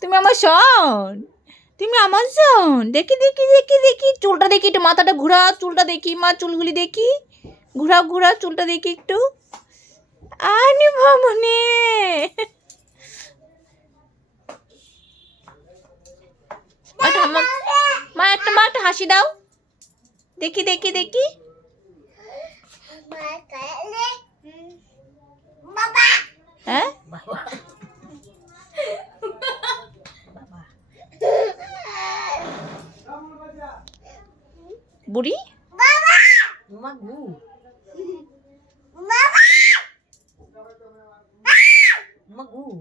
তুমি আমার শোন, তুমি আমার শোন। দেখি দেখি দেখি দেখি চুলটা দেখি, একটু মাথাটা ঘুরা, চুলটা দেখি মা, চুলগুলি দেখি, ঘুরা ঘুরা চুলটা দেখি একটু। আনি ভামনে মা একটা হাসি দাও, দেখি দেখি দেখি। হ্যাঁ বুড়ি Magu.